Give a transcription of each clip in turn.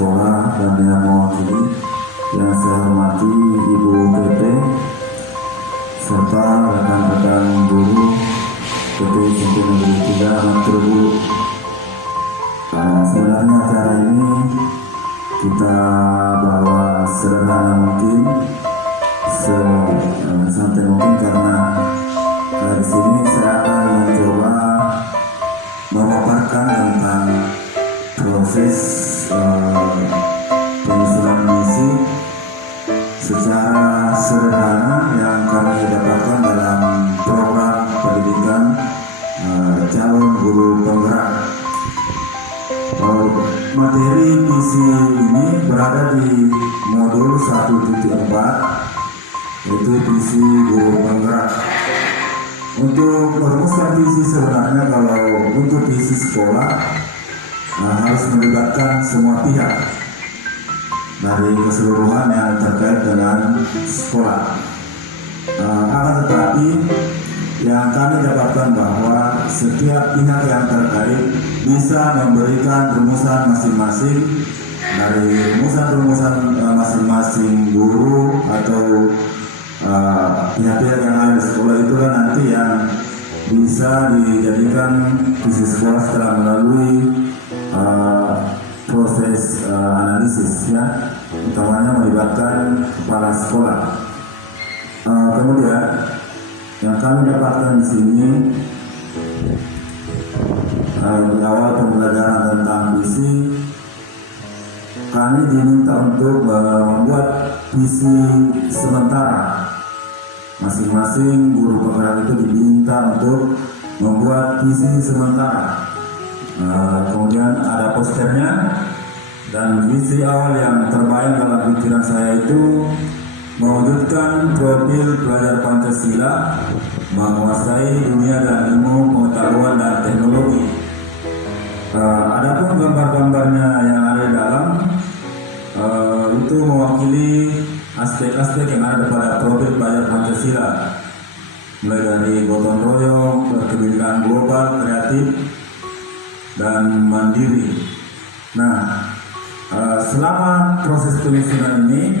sekolah dan yang mewakili, yang saya hormati Ibu PT serta rekan-rekan guru PT SMP Negeri 3 Manturbu. Sebenarnya acara ini kita bawa sederhana mungkin, santai mungkin, karena di sini saya akan mencoba memaparkan tentang proses penyusunan misi secara sederhana yang kami dapatkan dalam program pendidikan calon guru penggerak. Materi misi ini berada di modul 1.4, yaitu visi guru penggerak. Untuk merumuskan visi, sebenarnya kalau untuk visi sekolah harus melibatkan semua pihak dari keseluruhan yang terkait dengan sekolah. Akan tetapi yang kami dapatkan bahwa setiap pihak yang terkait bisa memberikan rumusan masing-masing, dari rumusan-rumusan masing-masing guru atau pihak-pihak yang ada di sekolah, itulah nanti yang bisa dijadikan visi sekolah setelah melalui proses analisis, ya, utamanya melibatkan kepala sekolah. Kemudian yang kami dapatkan di sini di awal pembelajaran tentang visi, kami diminta untuk membuat visi sementara. Masing-masing guru penggerak itu diminta untuk membuat visi sementara. Kemudian ada posternya, dan visi awal yang terbayang dalam pikiran saya itu mewujudkan profil pelajar Pancasila menguasai dunia dan ilmu pengetahuan dan teknologi. Adapun gambar-gambarnya yang ada di dalam itu mewakili aspek-aspek yang ada pada profil pelajar Pancasila, mulai dari gotong royong, kebinekaan global, kreatif, dan mandiri. Nah, selama proses penyusunan ini,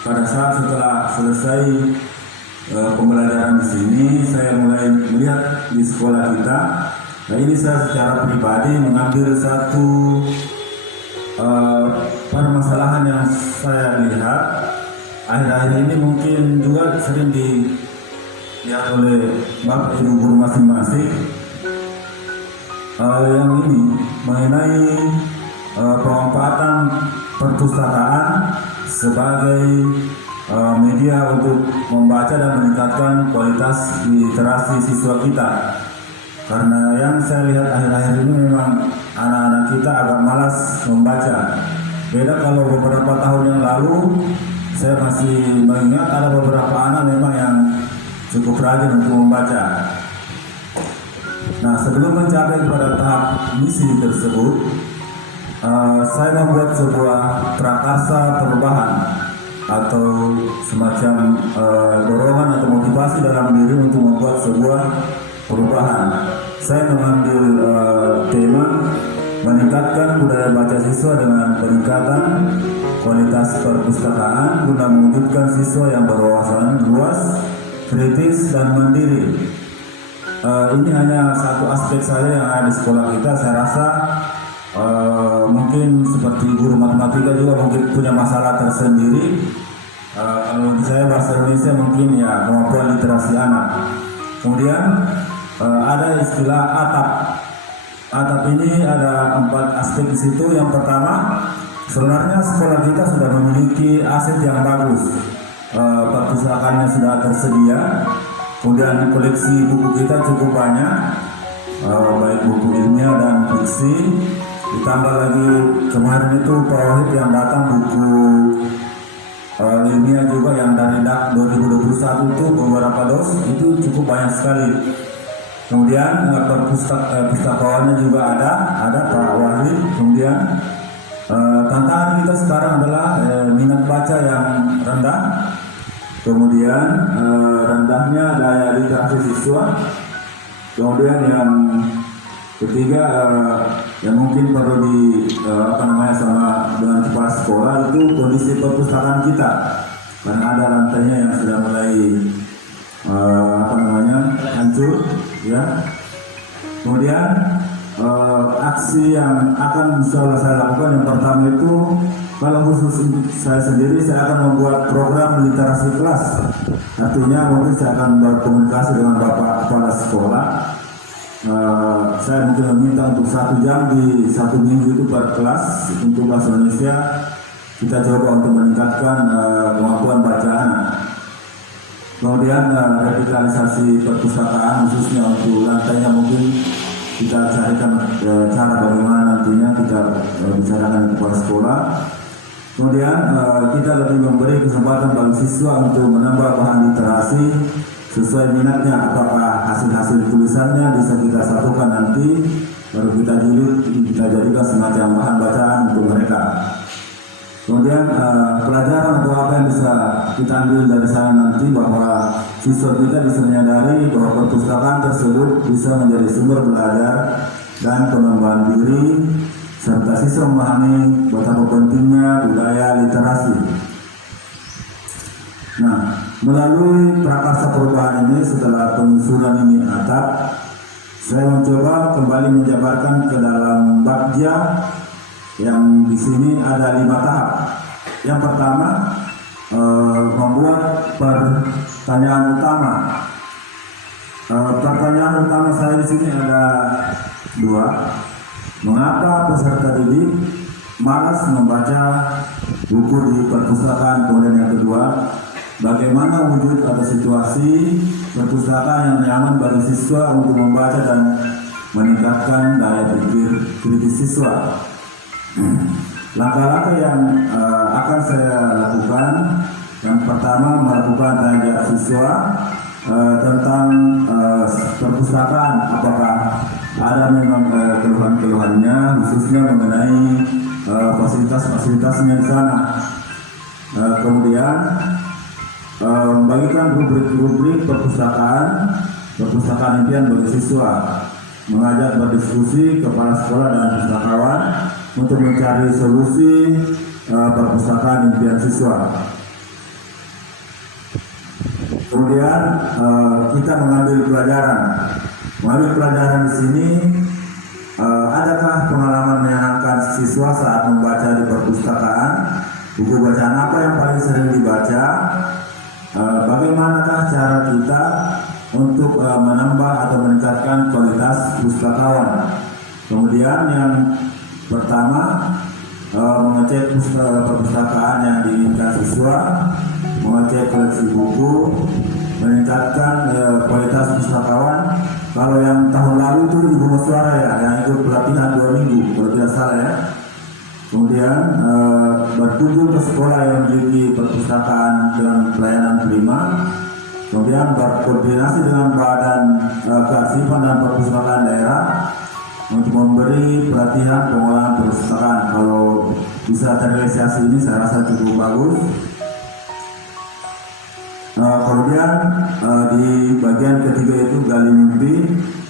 pada saat setelah selesai pembelajaran di sini, saya mulai melihat di sekolah kita. Nah, ini saya secara pribadi mengambil satu permasalahan yang saya lihat akhir-akhir ini, mungkin juga sering dilihat oleh Bapak Ibu guru masing-masing. Yang ini mengenai pemanfaatan perpustakaan sebagai media untuk membaca dan meningkatkan kualitas literasi siswa kita. Karena yang saya lihat akhir-akhir ini memang anak-anak kita agak malas membaca. Beda kalau beberapa tahun yang lalu, saya masih mengingat ada beberapa anak memang yang cukup rajin untuk membaca. Nah, sebelum mencapai pada tahap misi tersebut, saya membuat sebuah prakarsa perubahan atau semacam dorongan atau motivasi dalam diri untuk membuat sebuah perubahan. Saya mengambil tema meningkatkan budaya baca siswa dengan peningkatan kualitas perpustakaan guna mewujudkan siswa yang berwawasan luas, kritis, dan mandiri. Ini hanya satu aspek saja yang ada di sekolah kita. Saya rasa mungkin seperti guru matematika juga mungkin punya masalah tersendiri. Kalau saya bahasa Indonesia mungkin ya kemampuan literasi anak. Kemudian ada istilah atap. Atap ini ada 4 aspek di situ. Yang pertama, sebenarnya sekolah kita sudah memiliki aset yang bagus. Perpustakaannya sudah tersedia. Kemudian koleksi buku kita cukup banyak, baik buku ilmiah dan fiksi. Ditambah lagi kemarin itu Pak Wahid yang datang buku ilmiah juga yang dari DAK 2021 itu beberapa dos, itu cukup banyak sekali. Kemudian pustakawannya juga ada Pak Wahid. Kemudian tantangan kita sekarang adalah minat baca yang rendah. Kemudian rendahnya daya literasi siswa. Kemudian yang Ketiga, yang mungkin perlu sama dengan kepala sekolah itu kondisi perpustakaan kita, karena ada lantainya yang sudah mulai hancur, ya. Kemudian aksi yang akan saya lakukan yang pertama itu, kalau khusus untuk saya sendiri, saya akan membuat program literasi kelas. Artinya mungkin saya akan berkomunikasi dengan Bapak Kepala Sekolah. Saya mungkin meminta untuk 1 jam di 1 minggu itu per kelas untuk bahasa Indonesia. Kita coba untuk meningkatkan kemampuan bacaan. Kemudian revitalisasi perpustakaan, khususnya untuk lantainya mungkin kita carikan cara bagaimana nantinya kita bicarakan kepala sekolah. Kemudian kita lebih memberi kesempatan bagi siswa untuk menambah bahan literasi sesuai minatnya, apakah hasil-hasil tulisannya bisa kita satukan nanti, baru kita jilid, kita jadikan semacam bahan bacaan untuk mereka. Kemudian pelajaran atau apa yang bisa kita ambil dari sana nanti, bahwa siswa kita bisa menyadari bahwa perpustakaan tersebut bisa menjadi sumber belajar dan pengembangan diri, serta siswa memahami betapa pentingnya budaya literasi. Nah, melalui prakarsa perubahan ini, setelah penyusunan ini atap, saya mencoba kembali menjabarkan ke dalam bagja yang di sini ada 5 tahap. Yang pertama, membuat pertanyaan utama. Pertanyaan utama saya di sini ada 2. Mengapa peserta didik malas membaca buku di perpustakaan? Kemudian yang kedua, bagaimana wujud atau situasi perpustakaan yang nyaman bagi siswa untuk membaca dan meningkatkan daya pikir kritis siswa. Langkah-langkah yang akan saya lakukan, yang pertama melakukan tanya jawab siswa tentang perpustakaan, apakah ada memang keluhan-keluhannya, khususnya mengenai fasilitas-fasilitasnya di sana. Kemudian membagikan rubrik-rubrik perpustakaan impian bagi siswa, mengajak berdiskusi kepala sekolah dan pustakawan untuk mencari solusi perpustakaan impian siswa. Kemudian kita mengambil pelajaran. Mengambil pelajaran di sini, adakah pengalaman menyenangkan siswa saat membaca di perpustakaan? Buku bacaan apa yang paling sering dibaca? Bagaimanakah cara kita untuk menambah atau meningkatkan kualitas pustakawan? Kemudian yang pertama, mengecek perpustakaan yang diinginkan siswa, mengecek koleksi buku, meningkatkan kualitas pustakawan. Kalau yang tahun lalu itu Ibu Muswara ya, yang ikut pelatihan 2 minggu, kalau tidak salah ya. Kemudian berkunjung ke sekolah yang memiliki perpustakaan dengan pelayanan prima. Kemudian berkoordinasi dengan Badan Kearsipan dan Perpustakaan Daerah untuk memberi pelatihan pengolahan perpustakaan. Kalau bisa terrealisasi ini, saya rasa cukup bagus. Kemudian di bagian ketiga itu gali mimpi.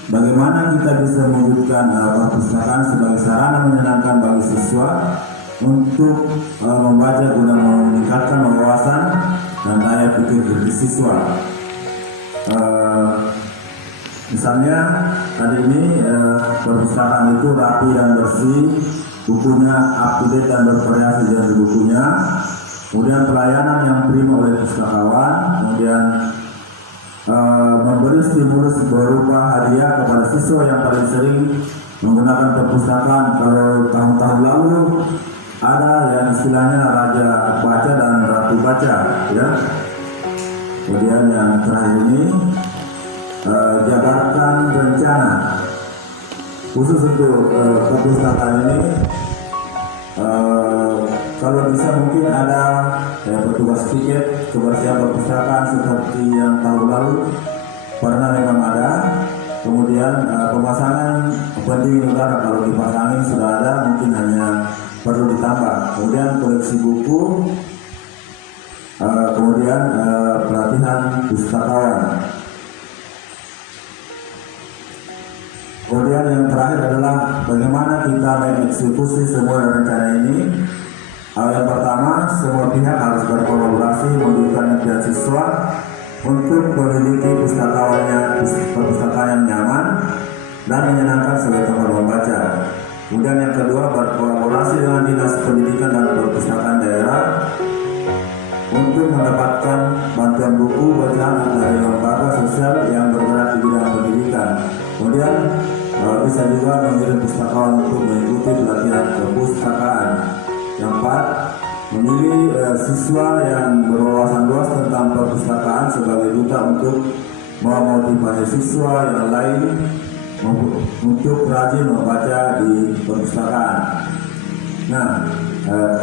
Bagaimana kita bisa mewujudkan perpustakaan sebagai sarana menyenangkan bagi siswa untuk membaca guna meningkatkan wawasan dan daya pikir diri siswa. Misalnya hari ini perpustakaan itu rapi dan bersih, bukunya up to date dan bervariasi dari bukunya. Kemudian pelayanan yang prima oleh pustakawan, kemudian memberi stimulus berupa hadiah kepada siswa yang paling sering menggunakan perpustakaan. Kalau tahun-tahun lalu ada yang istilahnya raja baca dan ratu baca, ya. Kemudian yang terakhir ini jabarkan rencana khusus untuk perpustakaan ini. Kalau bisa mungkin ada petugas piket kebersihan perpustakaan seperti yang tahun lalu pernah memang ada. Kemudian pemasangan pendingin udara, kalau dipasangin sudah ada, mungkin hanya perlu ditambah. Kemudian koleksi buku, kemudian pelatihan pustakawan. Kemudian yang terakhir adalah bagaimana kita mengeksekusi semua rencana ini. Yang pertama, semua pihak harus berkolaborasi memberikan beasiswa untuk memiliki perpustakaan yang nyaman dan menyenangkan sebagai tempat membaca. Kemudian yang kedua, berkolaborasi dengan Dinas Pendidikan dan Perpustakaan Daerah untuk mendapatkan bantuan buku bacaan dari lembaga sosial yang bergerak di bidang pendidikan. Kemudian bisa juga mengirim pustakawan untuk mengikuti pelatihan perpustakaan. Yang keempat, memilih siswa yang berwawasan luas tentang perpustakaan sebagai duta untuk memotivasi siswa yang lain untuk rajin membaca di perpustakaan. Nah,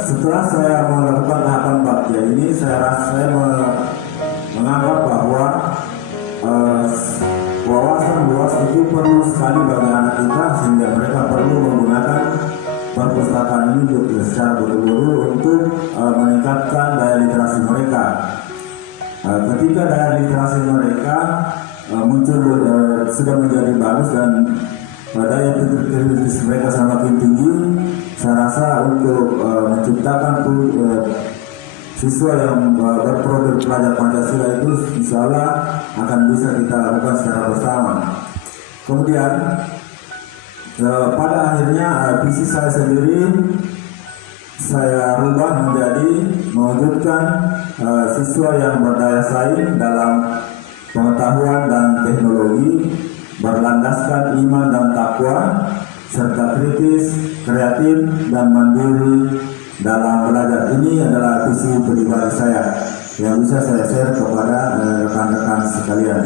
setelah saya melakukan tahapan bagja ini, saya menganggap bahwa wawasan luas itu perlu sekali bagi anak kita, sehingga mereka perlu menggunakan perpustakaan ini secara betul-betul untuk meningkatkan daya literasi mereka. Ketika daya literasi mereka muncul sudah menjadi bagus dan daya kritis mereka semakin tinggi, saya rasa untuk menciptakan siswa yang berprofil pelajar Pancasila itu insya Allah akan bisa kita lakukan secara bersama. Kemudian pada akhirnya visi saya sendiri saya rubah menjadi mewujudkan siswa yang berdaya saing dalam pengetahuan dan teknologi, berlandaskan iman dan takwa, serta kritis, kreatif, dan mandiri dalam belajar. Ini adalah visi pribadi saya yang bisa saya share kepada rekan-rekan sekalian.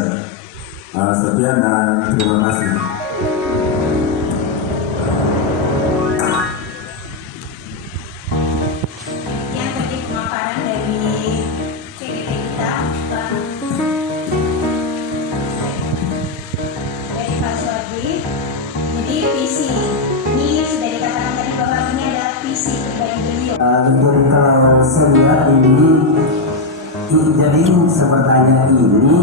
Sekian dan terima kasih. Jadi kalau saya lihat ini jadi sebenarnya ini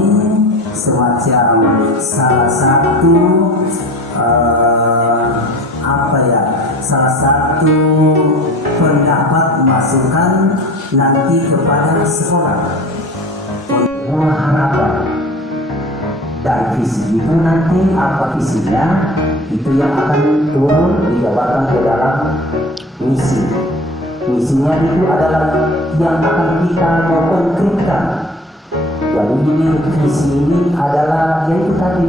semacam salah satu salah satu pendapat masukan nanti kepada sekolah. Semua harapan dan visi itu nanti apa visinya itu yang akan turun dijabarkan ke dalam misi. Misinya itu adalah yang akan kita mau konkretkan. Jadi ini visi ini adalah yaitu tadi